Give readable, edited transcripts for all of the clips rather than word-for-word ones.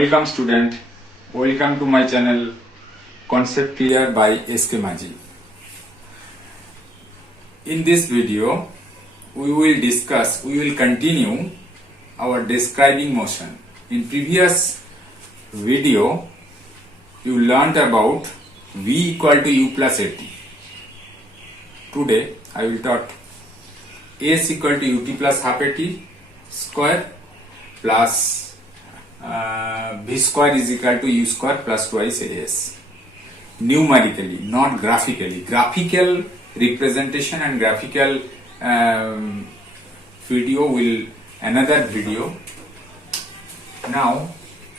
Welcome student, welcome to my channel Concept Clear by SK Maji. In this video, we will continue our describing motion. In previous video, you learnt about V equal to U plus AT. Today, I will talk S equal to UT plus half AT square plus V square is equal to U square plus twice AS. Numerically, not graphically. Graphical representation and graphical another video. Now,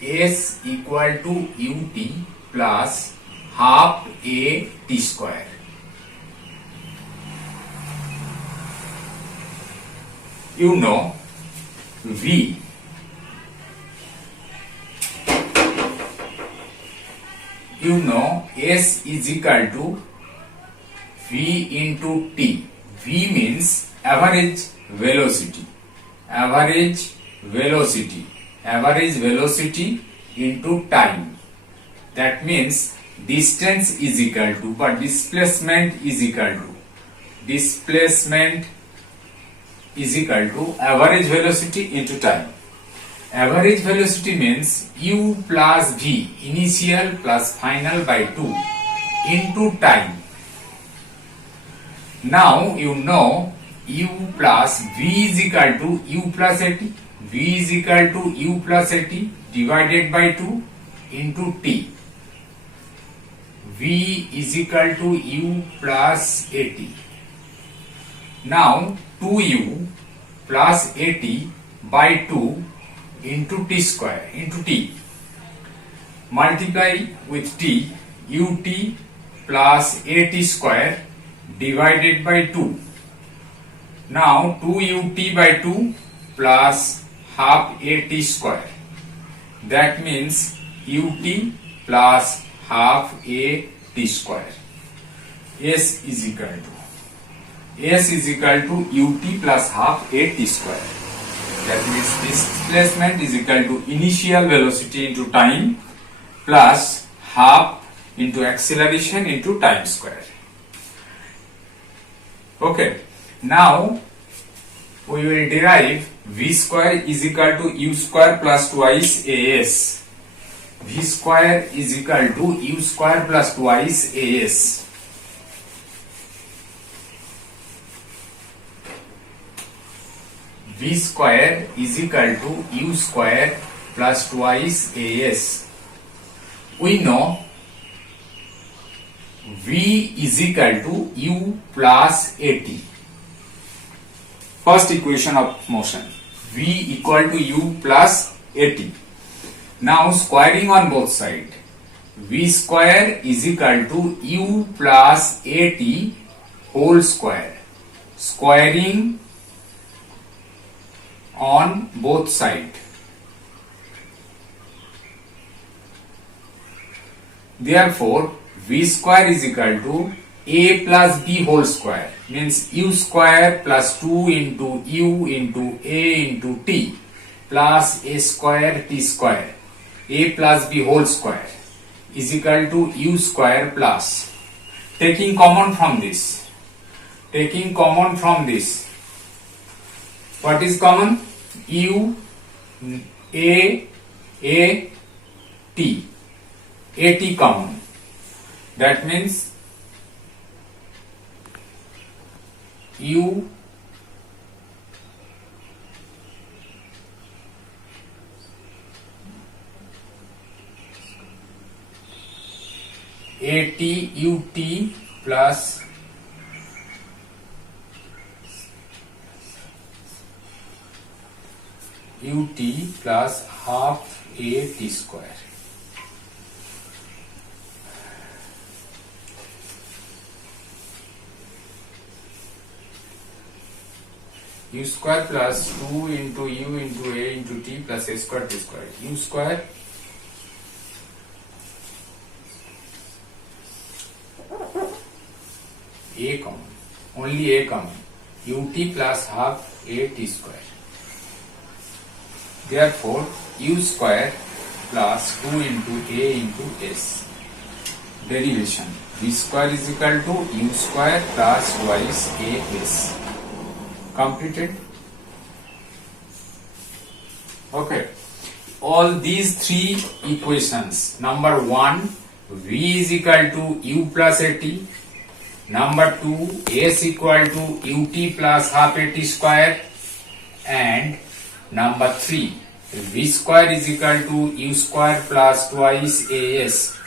S equal to UT plus half AT square. You know V S is equal to V into T. V means average velocity into time. That means distance is equal to, but displacement is equal to average velocity into time. Average velocity means U plus V, initial plus final by 2 into time. Now you know U plus V is equal to U plus AT. V is equal to U plus AT divided by 2 into T. V is equal to U plus AT. Now 2U plus AT by 2 into T square into T. Multiply with T, UT plus AT square divided by 2. Now 2UT by 2 plus half AT square. That means UT plus half AT square. S is equal to UT plus half AT square. That means displacement is equal to initial velocity into time plus half into acceleration into time square. Okay, now we will derive V square is equal to U square plus twice AS. V square is equal to U square plus twice AS. V square is equal to U square plus twice AS. We know V is equal to U plus AT. First equation of motion. V equal to U plus AT. Now squaring on both sides. V square is equal to U plus AT whole square. Squaring on both sides. Therefore, V square is equal to A plus B whole square, means U square plus 2 into U into A into T plus A square T square. A plus B whole square is equal to U square plus, taking common from this, what is common? U A T, AT common. That means U AT UT plus UT plus half AT square. U square plus 2 into U into A into T plus A square T square. U square A common, only A common. UT plus half AT square. Therefore, U square plus 2 into A into S. Derivation. V square is equal to U square plus twice AS. Completed? Okay. All these three equations. Number 1, V is equal to U plus AT. Number 2, S equal to UT plus half AT square. And number 3, V square is equal to U square plus twice AS.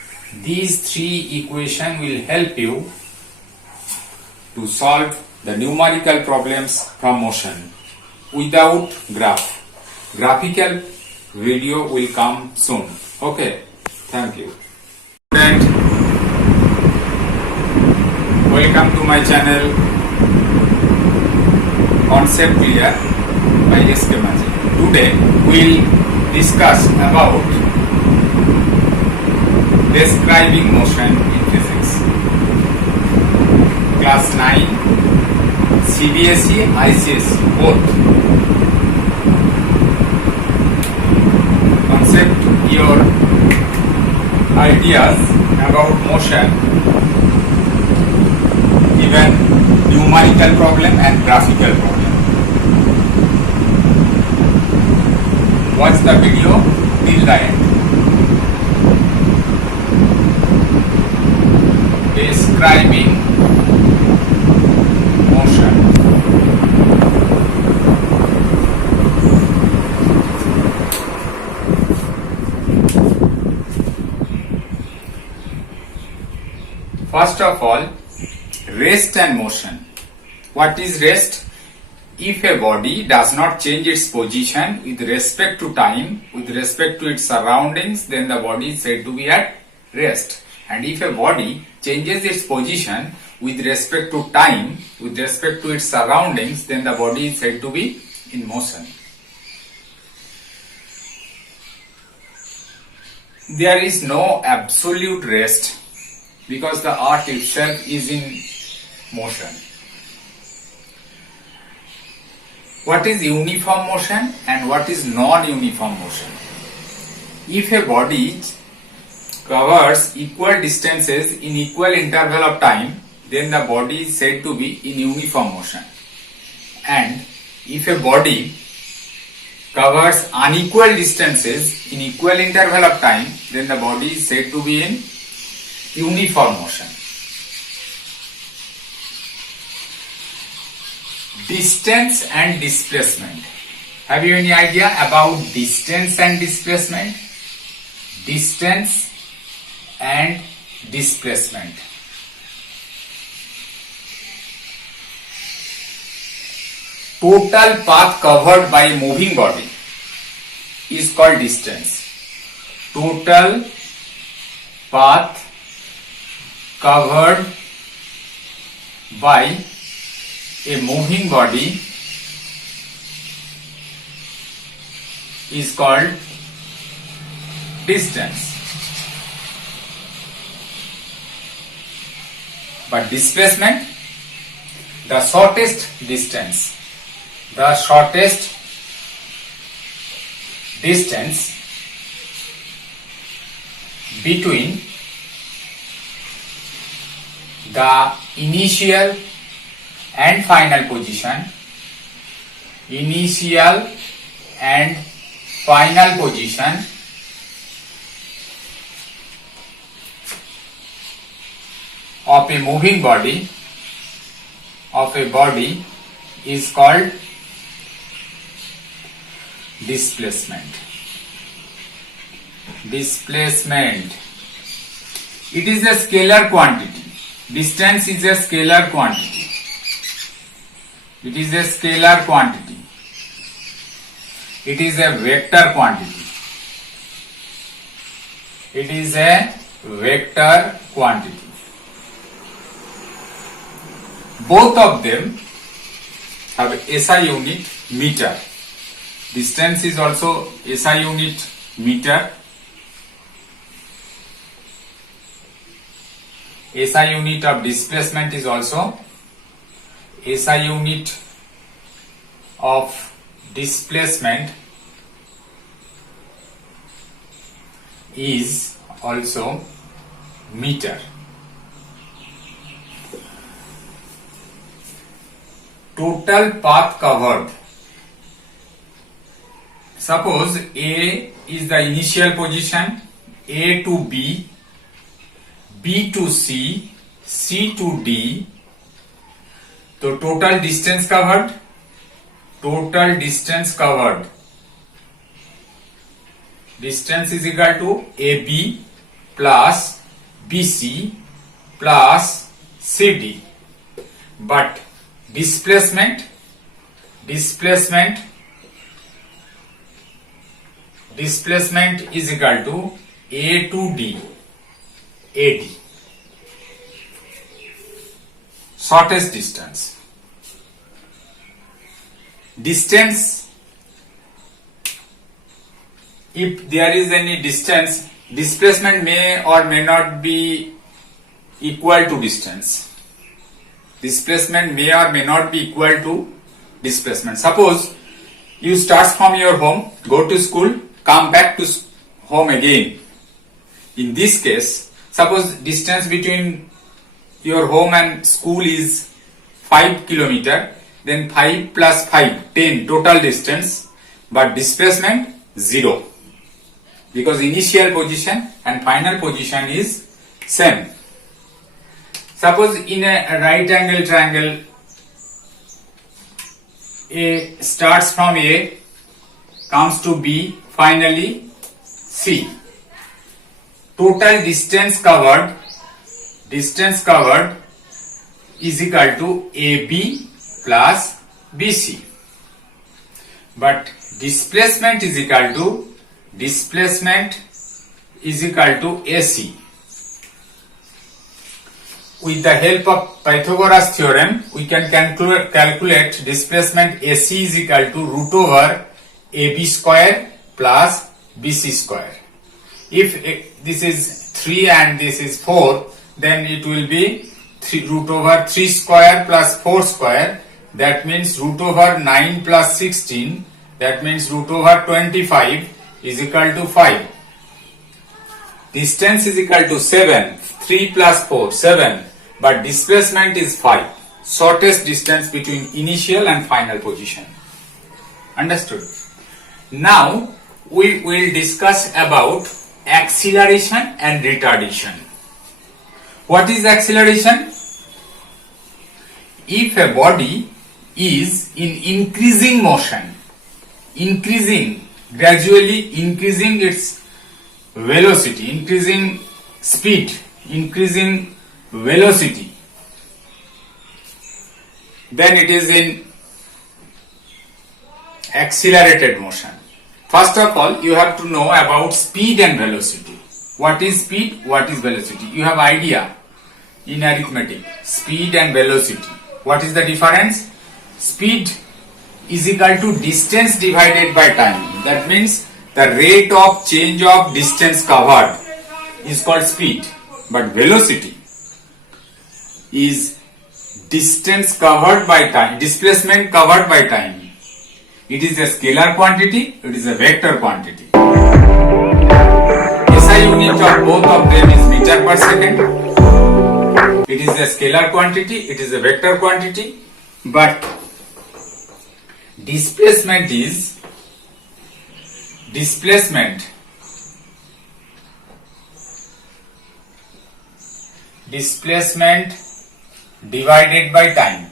These three equations will help you to solve the numerical problems from motion without graph. Graphical video will come soon. Okay, thank you. And welcome to my channel Concept Clear by Maji. Today we will discuss about describing motion in physics. Class 9, CBSE, ICSE, both. Concept your ideas about motion, even numerical problem and graphical problem. Watch the video till the end. Describing motion. First of all, rest and motion. What is rest? If a body does not change its position with respect to time, with respect to its surroundings, then the body is said to be at rest. And if a body changes its position with respect to time, with respect to its surroundings, then the body is said to be in motion. There is no absolute rest because the earth itself is in motion. What is uniform motion and what is non-uniform motion? If a body covers equal distances in equal interval of time, then the body is said to be in uniform motion. And if a body covers unequal distances in equal interval of time, then the body is said to be in uniform motion. Distance and displacement. Have you any idea about distance and displacement? Distance and displacement. Total path covered by a moving body is called distance. Total path covered by a moving body is called distance. But displacement, the shortest distance between the initial and final position, of a moving body is called displacement. It is a scalar quantity. Distance is a scalar quantity. It is a scalar quantity. It is a vector quantity. It is a vector quantity. Both of them have SI unit meter. Distance is also SI unit meter. SI unit of displacement is also SI unit of displacement is also meter. Total path covered. Suppose A is the initial position, A to B, B to C, C to D. So total distance covered, distance is equal to AB plus BC plus CD. But displacement is equal to A to D, AD, shortest distance. If there is any distance, displacement may or may not be equal to distance. Displacement may or may not be equal to displacement. Suppose you start from your home, go to school, come back to home again. In this case, suppose distance between your home and school is 5 km, then 5 plus 5, 10 total distance, but displacement 0. Because initial position and final position is same. Suppose in a right angle triangle, A starts from A, comes to B, finally C. Total distance covered is equal to AB plus BC. But displacement is equal to AC. With the help of Pythagoras theorem, we can calculate displacement AC is equal to root over AB square plus BC square. If this is 3 and this is 4, then it will be root over 3 square plus 4 square. That means root over 9 plus 16. That means root over 25 is equal to 5. Distance is equal to 7. 3 plus 4, 7. But displacement is 5. Shortest distance between initial and final position. Understood? Now we will discuss about acceleration and retardation. What is acceleration? If a body is in increasing motion, gradually increasing its velocity, increasing speed, increasing velocity, then it is in accelerated motion. First of all, you have to know about speed and velocity. What is speed? What is velocity? You have idea in arithmetic. Speed and velocity. What is the difference? Speed is equal to distance divided by time. That means the rate of change of distance covered is called speed. But velocity is distance covered by time, displacement covered by time. It is a scalar quantity, it is a vector quantity. SI unit of both of them is meter per second. It is a scalar quantity, it is a vector quantity, but displacement divided by time.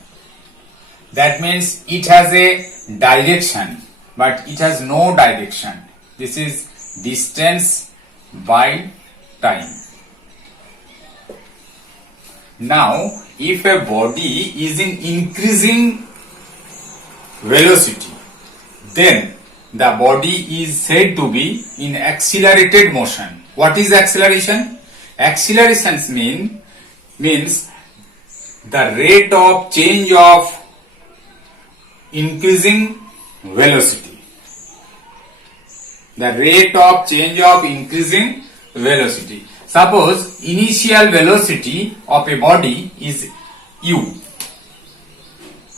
That means it has a direction, but it has no direction. This is distance by time. Now, if a body is in increasing velocity, then the body is said to be in accelerated motion. What is acceleration? Acceleration means the rate of change of increasing velocity. The rate of change of increasing velocity. Suppose initial velocity of a body is u.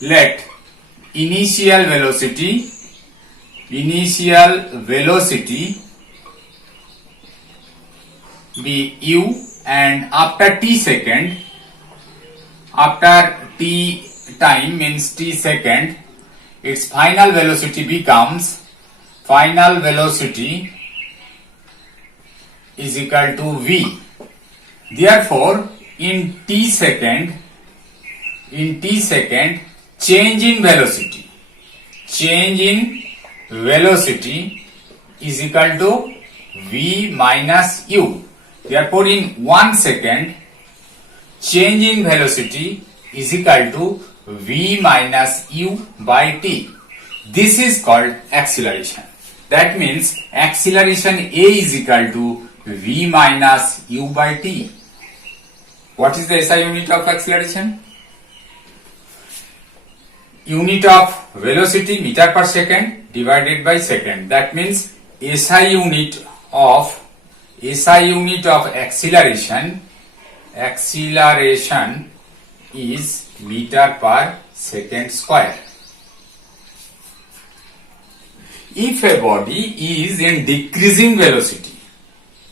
Let initial velocity be u, and after t second, after t time means t second, its final velocity becomes, final velocity is equal to v. Therefore, in t second, change in velocity is equal to v minus u. Therefore, in 1 second, change in velocity is equal to v minus u by t. This is called acceleration. That means acceleration a is equal to v minus u by t. What is the SI unit of acceleration? Unit of velocity meter per second divided by second. That means SI unit of acceleration is meter per second square. If a body is in decreasing velocity,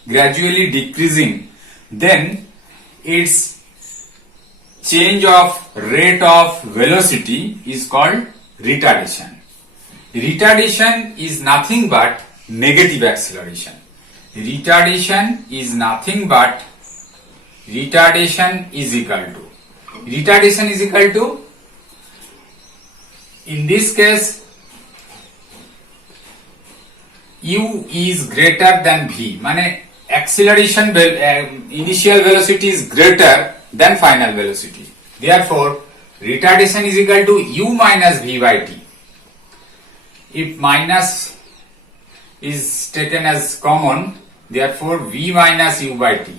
gradually decreasing, then its change of rate of velocity is called retardation. Retardation is nothing but negative acceleration. Retardation is equal to, in this case, u is greater than v. Mane acceleration initial velocity is greater than final velocity. Therefore, retardation is equal to u minus v by t. If minus is taken as common, therefore v minus u by t.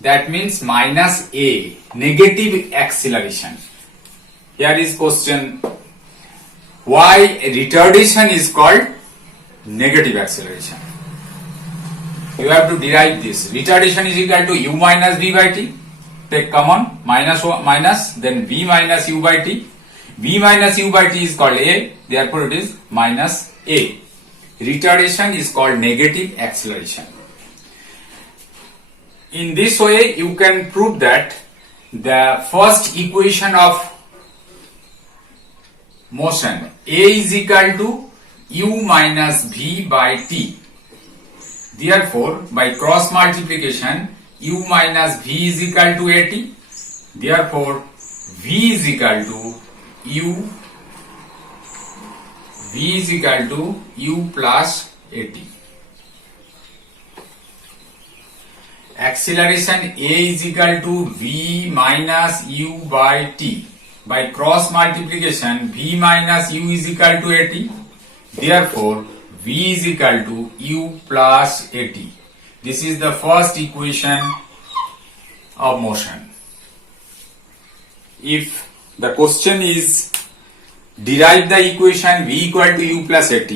That means minus a, negative acceleration. Here is question, why retardation is called negative acceleration? You have to derive this. Retardation is equal to u minus v by t. Take common, minus, then v minus u by t. V minus u by t is called a, therefore it is minus a. Retardation is called negative acceleration. In this way, you can prove that the first equation of motion, a is equal to u minus v by t. Therefore, by cross multiplication, u minus v is equal to at. Therefore, v is equal to u plus at. Acceleration a is equal to v minus u by t. By cross multiplication, v minus u is equal to at. Therefore, v is equal to u plus at. This is the first equation of motion. If the question is derive the equation v equal to u plus at,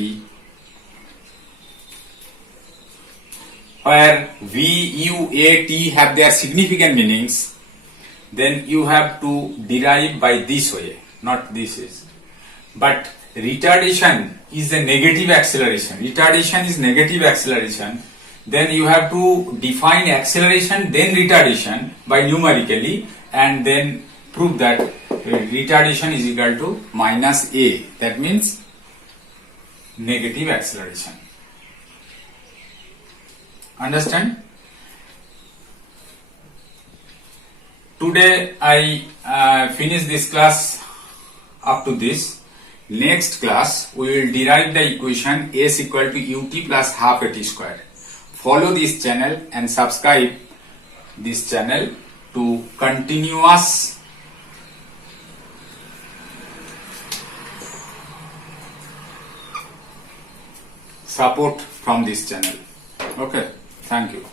where v, u, a, t have their significant meanings, then you have to derive by this way, not this way. But retardation is a negative acceleration. Retardation is negative acceleration. Then you have to define acceleration, then retardation by numerically, and then prove that retardation is equal to minus a. That means negative acceleration. Understand? Today I finish this class up to this. Next class we will derive the equation s equal to ut plus half at square. Follow this channel and subscribe this channel to continuous support from this channel. Okay, thank you.